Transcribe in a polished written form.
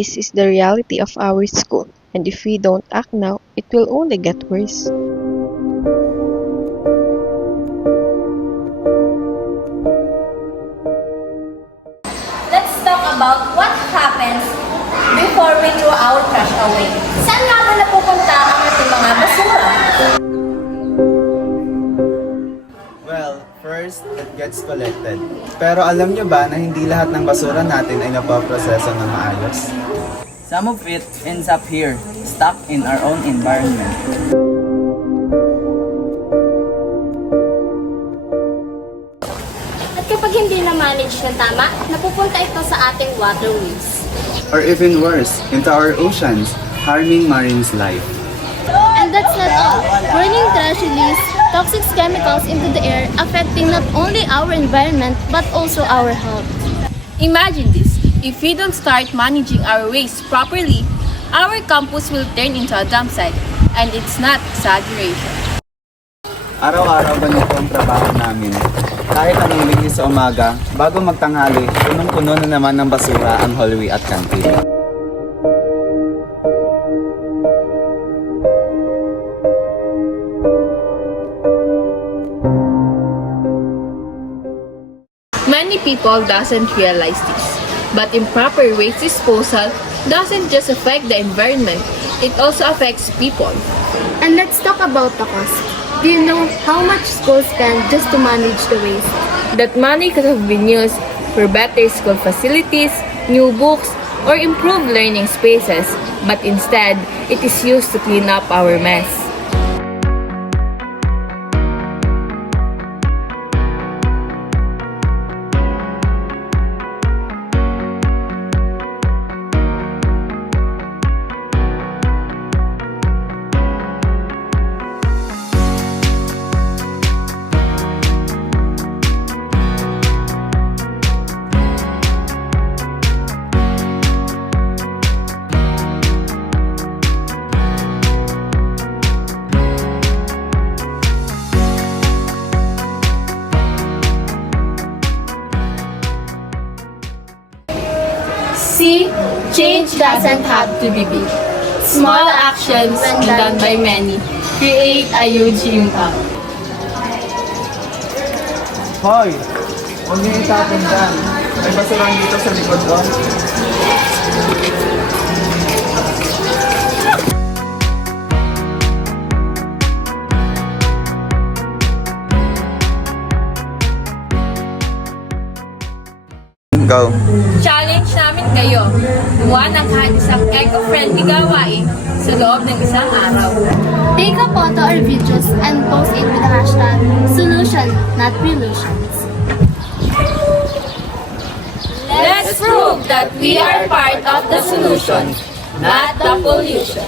This is the reality of our school, and if we don't act now, it will only get worse. Let's talk about what happens before we throw our trash away. Saan nga ba napupunta ang ating mga basura? Well, first, it gets collected. Pero alam nyo ba na hindi lahat ng basura natin ay napoproseso ng maayos? Some of it ends up here, stuck in our own environment. At kapag hindi na-manage ng tama, napupunta ito sa ating waterways. Or even worse, into our oceans, harming marine's life. And that's not all. Burning trash release toxic chemicals into the air, affecting not only our environment but also our health. Imagine this, if we don't start managing our waste properly, our campus will turn into a dump site, and it's not exaggeration. Araw-araw ganito ang trabaho namin. Kahit anong linis sa umaga, bago magtanghali, punong-puno na naman ng basura ang hallway at canteen. Many people doesn't realize this, but improper waste disposal doesn't just affect the environment, it also affects people. And let's talk about the cost. Do you know how much schools spend just to manage the waste? That money could have been used for better school facilities, new books, or improved learning spaces, but instead, it is used to clean up our mess. See, change doesn't have to be big. Small actions when done by many create a huge impact. Hoy! Huwag niyo itapon dyan. May basurang dito sa likod ko. Go! Challenge namin kayo. Gumawa ng kahit isang eco-friendly gawain sa loob ng isang araw. Take a photo or videos and post it with the hashtag solution, not pollutions. Let's prove that we are part of the solution, not the pollution.